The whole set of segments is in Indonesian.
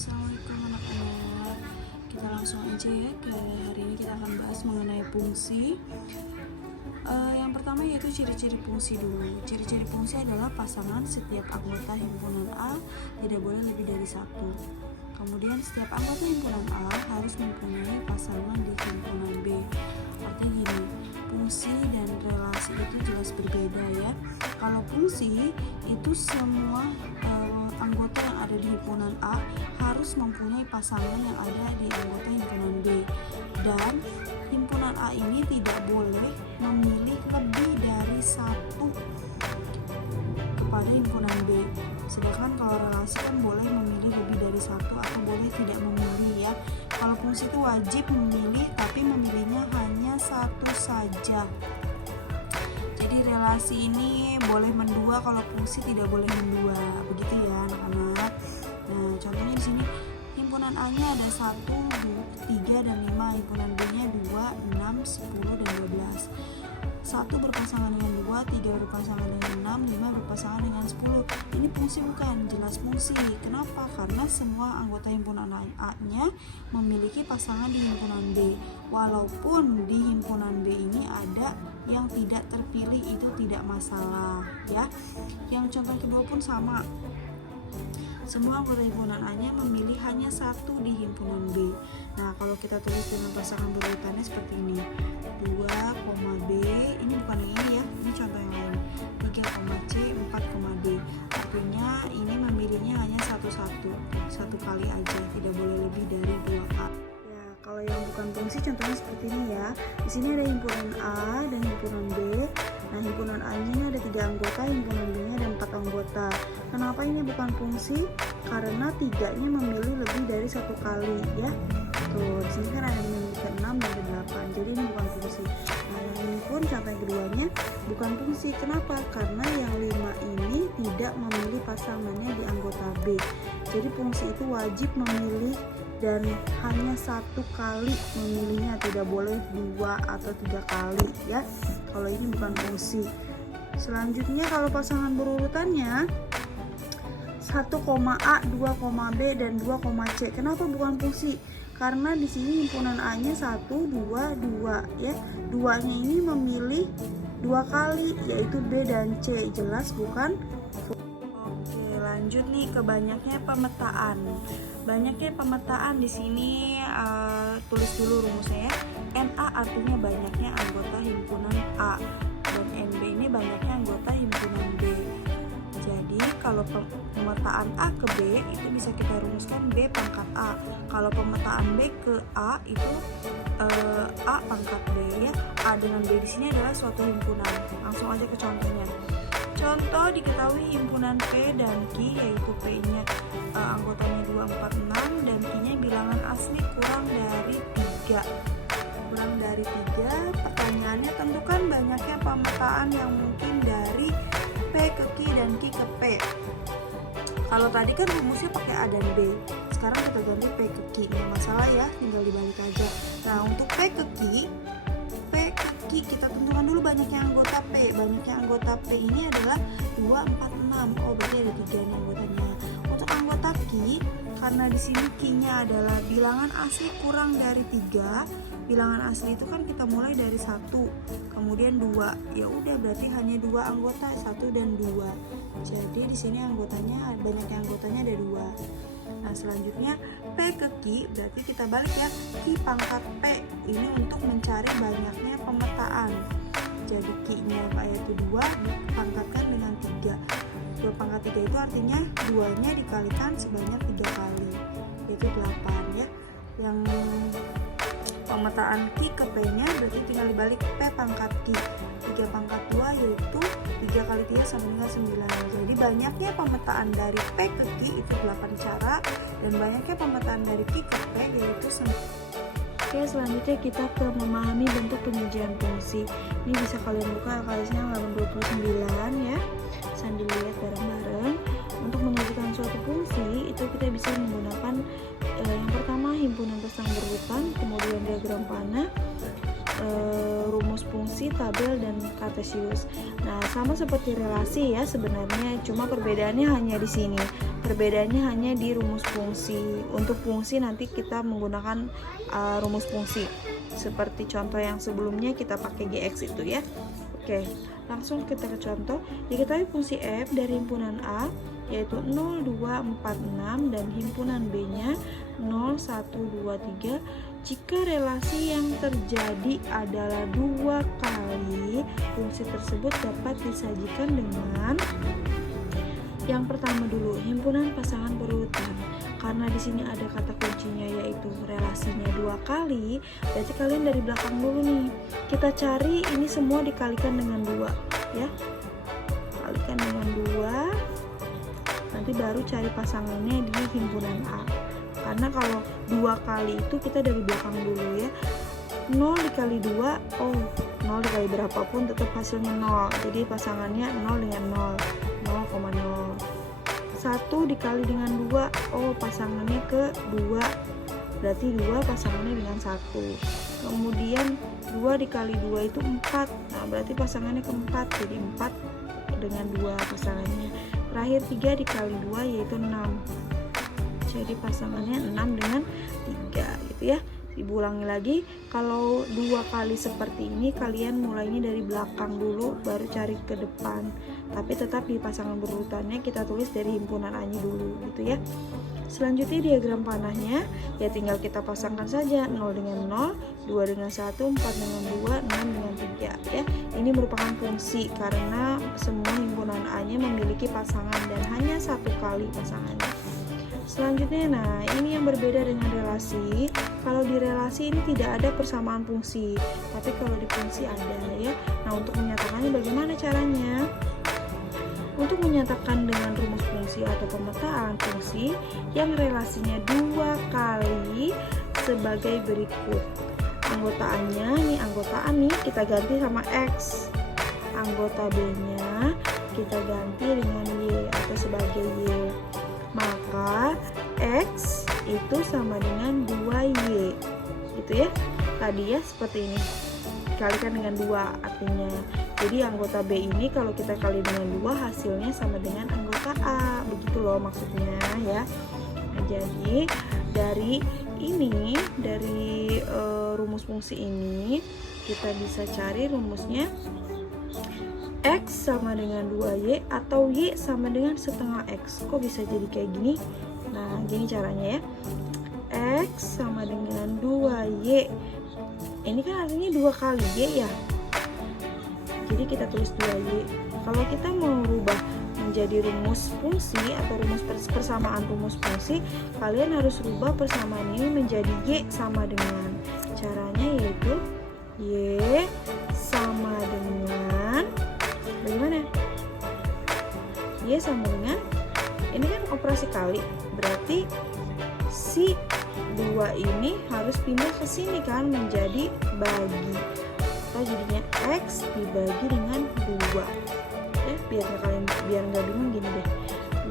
Assalamualaikum anak-anak. Kita langsung aja ya ke hari ini kita akan bahas mengenai fungsi. Yang pertama yaitu ciri-ciri fungsi dulu. Ciri-ciri fungsi adalah pasangan setiap anggota himpunan A tidak boleh lebih dari satu. Kemudian setiap anggota himpunan A harus mempunyai pasangan di himpunan B. Artinya gini, fungsi dan relasi itu jelas berbeda ya. Kalau fungsi itu semua anggota yang ada di himpunan A harus mempunyai pasangan yang ada di anggota himpunan B, dan himpunan A ini tidak boleh memilih lebih dari satu kepada himpunan B. Sedangkan kalau relasi kan boleh memilih lebih dari satu atau boleh tidak memilih ya. Kalau fungsi itu wajib memilih, tapi memilihnya hanya satu saja. Jadi relasi ini boleh mendua, kalau fungsi tidak boleh mendua. Begitu ya anak-anak. Nah, contohnya di sini himpunan A-nya ada 1, 3 dan 5, himpunan B-nya 2, 6, 10 dan 12. 1 berpasangan dengan 2, 3 berpasangan dengan 6, 5 berpasangan dengan 10. Ini fungsi bukan? Jelas fungsi. Kenapa? Karena semua anggota himpunan A-nya memiliki pasangan di himpunan B. Walaupun di himpunan B ini ada yang tidak terpilih, itu tidak masalah ya. Yang contoh kedua pun sama. Semua anggota himpunan A-nya memilih hanya satu di himpunan B. Nah, kalau kita tulis dengan pasangan berurutannya seperti ini. 2, B, ini bukan yang ini ya, ini contoh yang lain. 3, C, 4, D. Artinya ini memilihnya hanya satu kali aja, tidak boleh lebih dari 2 kali. Ya, kalau yang bukan fungsi contohnya seperti ini ya. Di sini ada himpunan A dan himpunan B. Nah, himpunan A-nya ini ada 3 anggota, himpunan B-nya ada 4 anggota. Kenapa ini bukan fungsi? Karena 3-nya memilih lebih dari 1 kali ya. Tuh, di sini kan ada memilih ke-6 dan ke-8. Jadi ini bukan fungsi. Nah, yang ini pun contoh yang keduanya bukan fungsi. Kenapa? Karena yang 5 ini tidak memilih pasangannya di anggota B. Jadi fungsi itu wajib memilih dan hanya 1 kali memilihnya, tidak boleh 2 atau 3 kali ya. Kalau ini bukan fungsi. Selanjutnya kalau pasangan berurutannya 1, A, 2, B dan 2, C. Kenapa bukan fungsi? Karena di sini himpunan A-nya 1, 2, 2 ya. 2-nya ini memilih 2 kali yaitu B dan C. Jelas bukan? Oke, lanjut nih ke banyaknya pemetaan. Banyaknya pemetaan di sini tulis dulu rumusnya ya. NA artinya banyaknya anggota himpunan A dan NB ini banyaknya anggota himpunan B. Jadi kalau pemetaan A ke B itu bisa kita rumuskan B pangkat A. Kalau pemetaan B ke A itu A pangkat B ya. A dengan B di sini adalah suatu himpunan. Langsung aja ke contohnya. Contoh diketahui himpunan P dan Q, yaitu P-nya anggotanya 2, 4, 6 dan Q-nya bilangan asli kurang dari 3. Kurang dari 3. Pertanyaannya tentukan banyaknya pemetaan yang mungkin dari P ke Q dan Q ke P. Kalau tadi kan rumusnya pakai A dan B. Sekarang kita ganti P ke Q. Nggak masalah ya, tinggal dibalik aja. Nah, untuk P ke Q kita tentukan dulu banyaknya anggota P. Banyaknya anggota P ini adalah 2, 4, 6. Oh, berarti ada 3 nih anggotanya. Untuk anggota Q, karena di sini Q-nya adalah bilangan asli kurang dari 3. Bilangan asli itu kan kita mulai dari 1, kemudian 2. Ya udah, berarti hanya 2 anggota, 1 dan 2. Jadi di sini anggotanya banyaknya anggotanya ada 2. Nah, selanjutnya P ke Q berarti kita balik ya. Q pangkat P ini untuk mencari banyaknya pemetaan. Jadi Q-nya yaitu 2 dipangkatkan dengan 3. 2 pangkat 3 itu artinya 2-nya dikalikan sebanyak 3 kali, yaitu 8 ya. Yang pemetaan Q ke P-nya berarti tinggal dibalik P pangkat Q. 3 pangkat 2 yaitu 3 kali 3 sama dengan 9. Jadi banyaknya pemetaan dari P ke Q itu 8 cara, dan banyaknya pemetaan dari Q ke P yaitu 9. Oke, selanjutnya kita ke memahami bentuk penyajian fungsi. Ini bisa kalian buka LKS-nya halaman 29 ya. Sambil lihat bareng-bareng. Untuk menyajikan suatu fungsi itu kita bisa menggunakan yang pertama himpunan pasangan berurutan, kemudian diagram panah, rumus fungsi, tabel, dan kartesius. Nah, sama seperti relasi ya sebenarnya, cuma perbedaannya hanya di sini. Perbedaannya hanya di rumus fungsi. Untuk fungsi nanti kita menggunakan rumus fungsi. Seperti contoh yang sebelumnya kita pakai GX itu ya. Oke, langsung kita ke contoh. Diketahui fungsi f dari himpunan A yaitu 0, 2, 4, 6 dan himpunan B-nya 0, 1, 2, 3 jika relasi yang terjadi adalah 2 kali. Fungsi tersebut dapat disajikan dengan yang pertama dulu, himpunan pasangan berurutan. Karena di sini ada kata kuncinya yaitu relasinya 2 kali, berarti kalian dari belakang dulu nih. Kita cari ini semua dikalikan dengan 2 ya. Kalikan dengan 2. Nanti baru cari pasangannya di himpunan A. Karena kalau 2 kali itu kita dari belakang dulu ya. 0 dikali 2, 0 dikali berapapun tetap hasilnya 0. Jadi pasangannya 0 dengan 0, 0,0. 1 dikali dengan 2, pasangannya ke 2. Berarti 2 pasangannya dengan 1. Kemudian 2 dikali 2 itu 4. Nah, berarti pasangannya ke 4. Jadi 4 dengan 2 pasangannya. Terakhir 3 dikali 2 yaitu 6. Jadi pasangannya 6 dengan 3 gitu ya. Ibu ulangi lagi, kalau 2 kali seperti ini kalian mulainya dari belakang dulu baru cari ke depan. Tapi tetap di pasangan berurutannya kita tulis dari himpunan A-nya dulu gitu ya. Selanjutnya diagram panahnya ya tinggal kita pasangkan saja 0 dengan 0, 2 dengan 1, 4 dengan 2, 6 dengan 3 ya. Ini merupakan fungsi karena semua himpunan A-nya memiliki pasangan dan hanya 1 kali pasangannya. Selanjutnya, nah ini yang berbeda dengan relasi. Kalau di relasi ini tidak ada persamaan fungsi, tapi kalau di fungsi ada ya. Nah, untuk menyatakannya bagaimana caranya? Untuk menyatakan dengan rumus fungsi atau pemetaan fungsi yang relasinya 2 kali sebagai berikut. Anggotaannya, nih anggota A nih kita ganti sama X. Anggota B-nya kita ganti dengan Y atau sebagai Y. Maka X itu sama dengan 2Y gitu ya. Tadi ya seperti ini, kalikan dengan 2 artinya. Jadi anggota B ini kalau kita kali dengan 2 hasilnya sama dengan anggota A. Begitu loh maksudnya ya. Nah, jadi dari ini, dari rumus fungsi ini kita bisa cari rumusnya X sama dengan 2Y atau Y sama dengan setengah X. Kok bisa jadi kayak gini? Nah, gini caranya ya. X sama dengan 2Y. Ini kan artinya 2 kali Y ya. Jadi kita tulis 2Y. Kalau kita mau rubah menjadi rumus fungsi atau rumus persamaan rumus fungsi, kalian harus rubah persamaan ini menjadi Y sama dengan. Caranya yaitu Y sama dengan bagaimana? Y sama dengan, ini kan operasi kali, berarti si 2 ini harus pindah ke sini kan menjadi bagi. Atau jadinya X dibagi dengan 2. Ya, biar nggak bingung gini deh.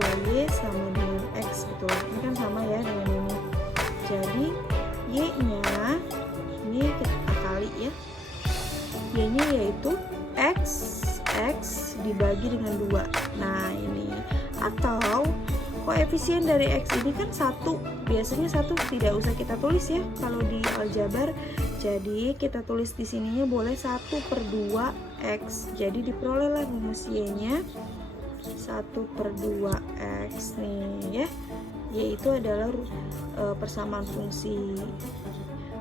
2Y sama dengan X gitu. Ini kan sama ya dengan ini. Jadi Y-nya ini kita kali ya. Y-nya yaitu X dibagi dengan 2. Nah ini, atau koefisien dari X ini kan 1. Biasanya 1 tidak usah kita tulis ya kalau di aljabar. Jadi kita tulis di sininya boleh 1/2 X. Jadi diperolehlah rumus Y-nya 1/2 X nih ya. Y itu adalah persamaan fungsi.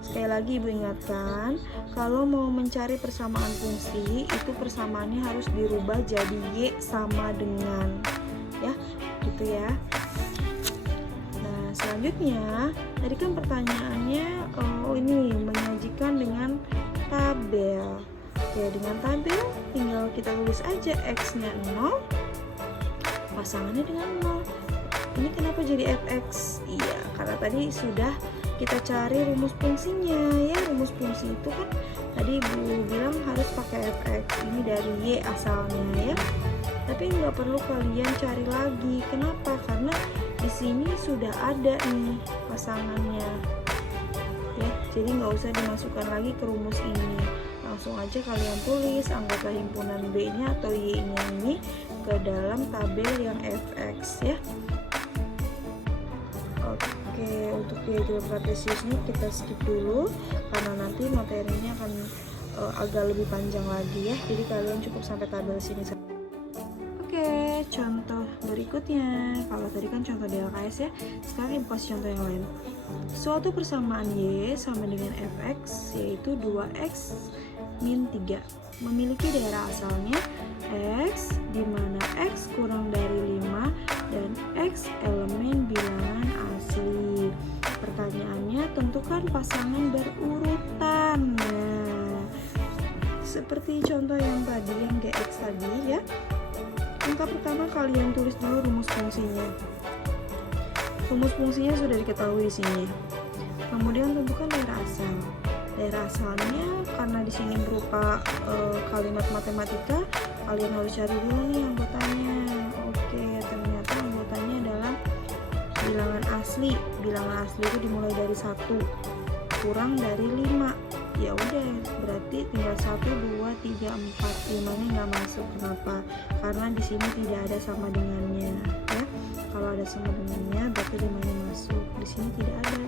Sekali lagi ibu ingatkan, kalau mau mencari persamaan fungsi itu persamaannya harus dirubah jadi Y sama dengan ya, gitu ya. Nah, selanjutnya tadi kan pertanyaannya ini menyajikan dengan tabel. Oke, dengan tabel tinggal kita tulis aja X-nya 0, pasangannya dengan 0. Ini kenapa jadi fx? Iya, karena tadi sudah kita cari rumus fungsinya ya. Rumus fungsi itu kan tadi ibu bilang harus pakai fx, ini dari Y asalnya ya. Tapi nggak perlu kalian cari lagi. Kenapa? Karena di sini sudah ada nih pasangannya ya. Jadi nggak usah dimasukkan lagi ke rumus ini. Langsung aja kalian tulis anggota himpunan B-nya atau Y-nya ini ke dalam tabel yang fx ya. Oke, untuk diagram kartesiusnya kita skip dulu karena nanti materinya akan agak lebih panjang lagi ya. Jadi kalian cukup sampai tabel sini. Oke, contoh berikutnya. Kalau tadi kan contoh DLKS ya. Sekarang kita kasih contoh yang lain. Suatu persamaan Y sama dengan fx yaitu 2x min 3 memiliki daerah asalnya x di mana x kurang dari 5 dan x elemen bilangan asli. Pertanyaannya, tentukan pasangan berurutan. Nah, seperti contoh yang tadi, yang gx tadi ya. Langkah pertama, kalian tulis dulu rumus fungsinya. Rumus fungsinya sudah diketahui di sini. Kemudian tentukan daerah asal. Daerah asalnya karena di sini berupa kalimat matematika, kalian harus cari dulu nih anggotanya. Oke, ternyata anggotanya adalah bilangan asli. Bilangan asli itu dimulai dari 1 kurang dari 5. Ya udah, berarti tinggal 1, 2, 3, 4, 5-nya nggak masuk. Kenapa? Karena di sini tidak ada sama dengannya ya. Kalau ada sama dengannya berarti 5-nya masuk. Di sini tidak ada,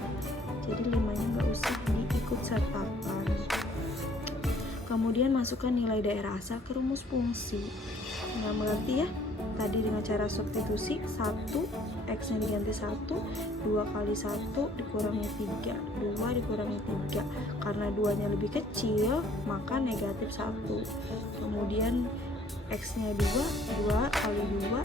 jadi 5-nya nggak usah diikut sertakan. Kemudian masukkan nilai daerah asal ke rumus fungsi. Nggak mengerti ya? Tadi dengan cara substitusi 1, x-nya diganti 1, 2 kali 1 dikurangi 3, 2 dikurangi 3. Karena 2-nya lebih kecil, maka negatif 1. Kemudian x-nya 2 kali 2,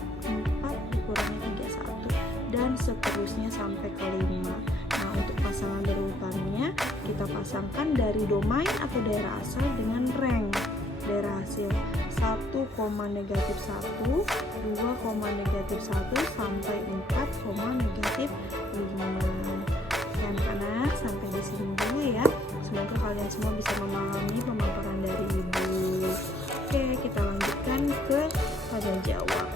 4 dikurangi 3, 1. Dan seterusnya sampai ke 5. Nah, untuk pasangan berurutannya, kita pasangkan dari domain atau daerah asal dengan rank. Daerah hasil 1, negatif 1, 2, negatif 1, sampai 4, negatif 5. Anak-anak, sampai di sini dulu ya. Semoga kalian semua bisa memahami pemaparan dari Ibu. Oke, kita lanjutkan ke pada jawab.